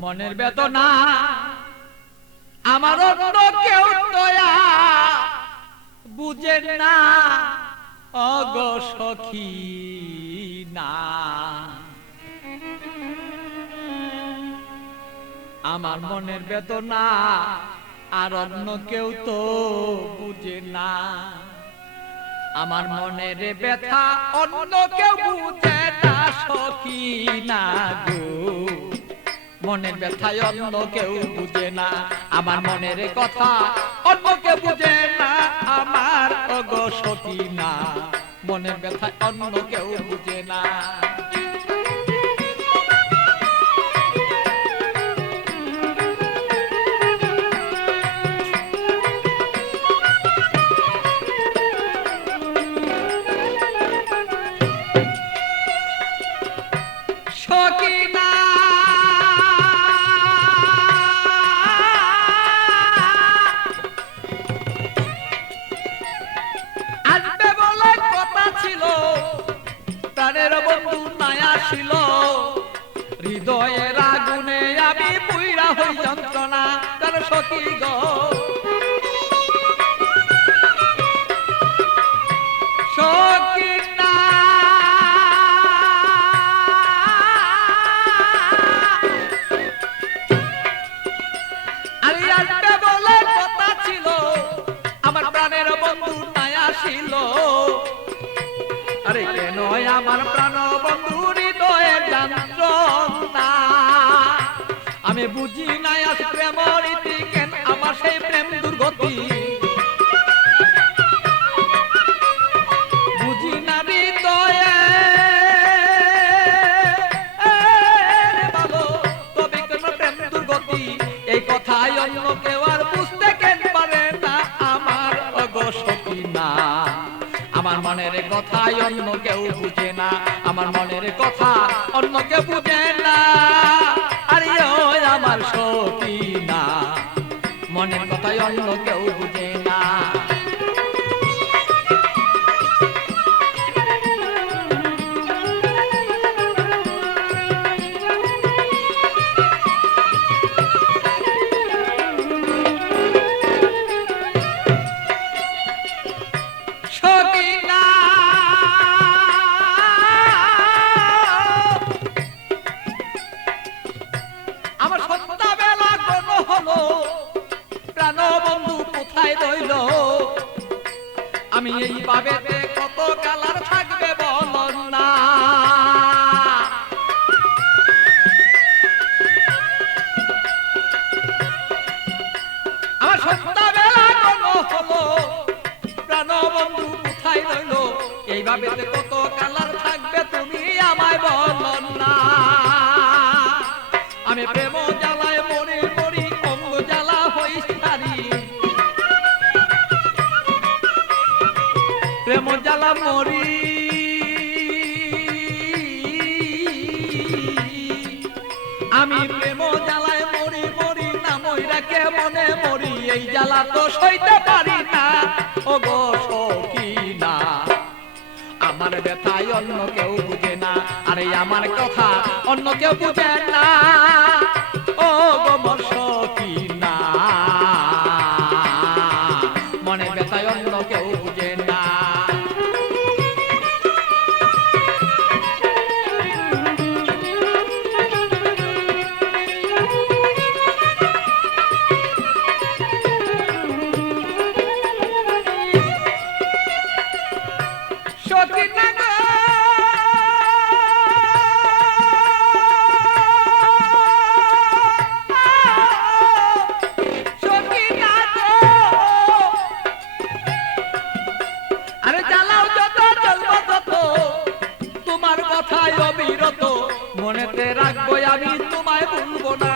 মনের বেদনা আমার অন্য কেউ দয়া বুঝে না অগো সখী না। আমার মনের বেদনা আর অন্য কেউ তো বুঝে না। আমার মনের ব্যথা অন্য কেউ বুঝে না সখী না গো। মনের ব্যথায় অন্য কেউ বুঝে না, আমার মনের কথা অন্য কেউ বুঝে না আমার ওগো সখী না। মনের ব্যথায় অন্য কেউ বুঝে না। সখী না আসবে বলে কথা ছিল, প্রাণের বন্ধু নাই আসিল। হৃদয়ের আগুনে আমি পুইরা হই যন্ত্রণা তার সখী গো। সখী না আরে আসবে বলে কথা ছিল, আমার প্রাণের বন্ধু নাই আসিল। আরে কেন আমার প্রাণ বন্ধু হৃদয়ের যন্ত্রণা আমি বুঝি নাই আজ প্রেম রীতি কেন আমার সেই প্রেম দুর্গতি। বুঝি না হৃদয়ে ভালো তবে কেন প্রেম দুর্গতি। এই কথাই অন্য কেউ আর বুঝতে কেন পারে না আমার ওগো সখী না। আমার মনের কথাই অন্য কেউ বুঝে না, আমার মনের কথা অন্য কেউ বুঝে না। আরে ও আমার সখী না, মনের কথাই অন্য কেউ বুঝে না। সখী না আমার সন্ধ্যাবেলা কোন হলো, প্রাণ বন্ধু কোথায় রইল। আমি এইভাবে কত কালার থাকবে বল না। আমার সন্ধ্যাবেলা কোন হলো, প্রাণ বন্ধু কোথায় রইল। এইভাবে কত কালার থাকবে তুমি আমায় বল না। আমি প্রেম জ্বালায় মরি মরি অঙ্গ জ্বালা হই সারি। প্রেম জ্বালা মরি আমি প্রেম জ্বালায় মরি মরি না মইরা কে মনে মরি। এই জ্বালা তো সইতে পারি না ওগো সখী না। আমার ব্যথায় অন্য কেউ বুঝে না, আরে আমার কথা অন্য কেউ বুঝে না ও গো মোর সখী না। মনের ব্যথায় অন্য কেউ বুঝে না। সখী না গো সখী না গো আরে জ্বালাও যত জ্বলবো তত তোমার কথায় অবিরত। মনেতে রাখবো আমি তোমায় ভুলবো না।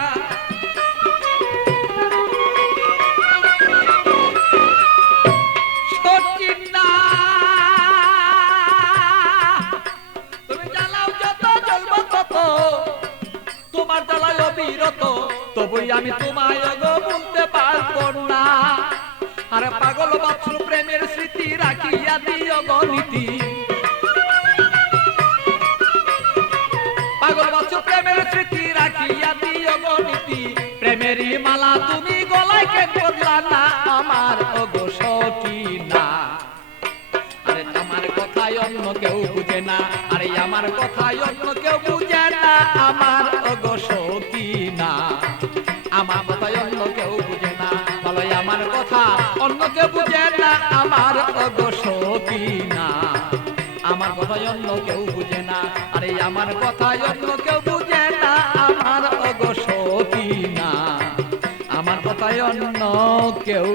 সখী না তুমি জ্বালাও যত জ্বলবো তত তোমার জ্বালায় অবিরত। তবুই আমি তোমায় গো বলতে পারবো না। আরে পাগল বাছুর প্রেমের স্মৃতি রাখিয়া দিও গো নীতি। কেন করলা না আমার ওগো সখী না আরে আমার কথাই অন্য কেউ বুঝে না আরে আমার কথাই অন্য কেউ বুঝে না আমার ওগো সখী না আমার কথাই অন্য কেউ বুঝে না বলো আমার কথা অন্য কেউ বুঝে না আমার ওগো সখী না আমার কথাই অন্য কেউ বুঝে না আরে আমার কথাই অন্য কেউ বুঝে না আমার ওগো সখী না আমার কথাই অন্য কেউ